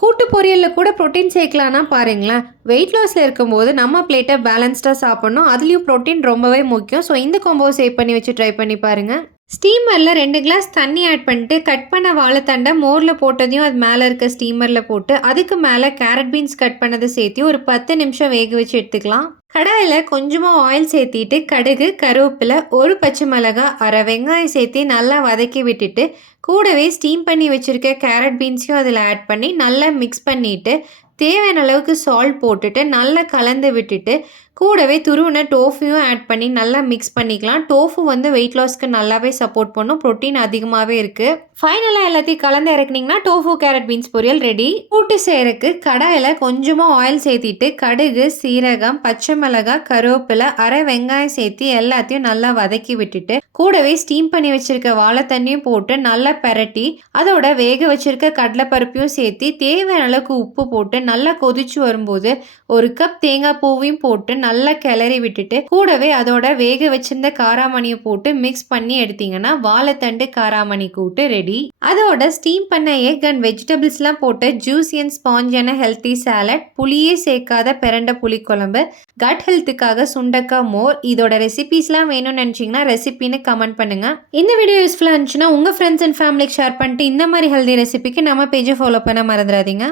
கூட்டு பொரியலில் கூட ப்ரோட்டீன் சேர்க்கலான்னா பாருங்களேன். வெயிட் லாஸில் இருக்கும்போது நம்ம பிளேட்டை பேலன்ஸ்டாக சாப்பிட்ணும். அதுலேயும் ப்ரோட்டீன் ரொம்பவே முக்கியம். ஸோ இந்த காம்போ சேவ் பண்ணி வச்சு ட்ரை பண்ணி பாருங்கள். ஸ்டீமரில் 2 கிளாஸ் தண்ணி ஆட் பண்ணிட்டு கட் பண்ண வாழைத்தண்டை மோரில் போட்டதையும் அது மேலே இருக்க ஸ்டீமரில் போட்டு அதுக்கு மேலே கேரட் பீன்ஸ் கட் பண்ணதை சேர்த்து ஒரு 10 நிமிஷம் வேக வச்சு எடுத்துக்கலாம். கடாயில் கொஞ்சமாக ஆயில் சேர்த்திட்டு கடுகு, கருவேப்பிலை, ஒரு பச்சை மிளகாய், அரை வெங்காயம் சேர்த்து நல்லா வதக்கி விட்டுட்டு கூடவே ஸ்டீம் பண்ணி வச்சுருக்க கேரட் பீன்ஸையும் அதில் ஆட் பண்ணி நல்லா மிக்ஸ் பண்ணிவிட்டு தேவையான அளவுக்கு சால்ட் போட்டுட்டு நல்லா கலந்து விட்டுட்டு கூடவே துருவின டோஃபுயும் ஆட் பண்ணி நல்லா மிக்ஸ் பண்ணிக்கலாம். டோஃபு வெயிட் லாஸ்க்கு நல்லாவே சப்போர்ட் பண்ணும். ப்ரோட்டீன் அதிகமாகவே இருக்குது. ஃபைனலாக எல்லாத்தையும் கலந்து இறக்குனீங்கன்னா டோஃபு கேரட் பீன்ஸ் பொரியல் ரெடி. கூட்டு செய்கிறதுக்கு கடாயில் கொஞ்சமாக ஆயில் சேர்த்திட்டு கடுகு, சீரகம், பச்சை மிளகாய், கருவேப்பிலை, அரை வெங்காயம் சேர்த்து எல்லாத்தையும் நல்லா வதக்கி விட்டுட்டு கூடவே ஸ்டீம் பண்ணி வச்சுருக்க வாழைத்தண்ணியும் போட்டு நல்லா பெரட்டி அதோட வேக வச்சுருக்க கடலைப்பருப்பையும் சேர்த்து தேவையான அளவுக்கு உப்பு போட்டு நல்லா கொதிச்சு வரும்போது 1 கப் தேங்காய் பூவையும் போட்டு நல்லா கிளறி விட்டுட்டு கூடவே அதோட வேக வச்சிருந்த காராமணியை போட்டு மிக்ஸ் பண்ணி எடுத்தீங்கன்னா வாழைத்தண்டு காராமணி கூட்டு ரெடி. அதோட ஸ்டீம் பண்ண எக் அண்ட் வெஜிடபிள்ஸ்லாம் போட்டு ஜூஸி அண்ட் ஸ்பாஞ்சான ஹெல்த்தி சாலட், புளியே சேர்க்காத பிரண்ட புளிக்குழம்பு, கட் ஹெல்த்துக்காக சுண்டக்காய் மோர். இதோட ரெசிபிஸ்லாம் வேணும்னு நினச்சிங்கன்னா ரெசிபின்னு கமெண்ட் பண்ணுங்க. இந்த வீடியோ யூஸ்ஃபுல்லாக இருந்துச்சுன்னா உங்கள் ஃப்ரெண்ட்ஸ் அண்ட் ஃபேமிலிக்கு ஷேர் பண்ணிட்டு இந்த மாதிரி ஹெல்தி ரெசிபிக்கு நம்ம பேஜை ஃபாலோ பண்ண மறந்துடாதீங்க.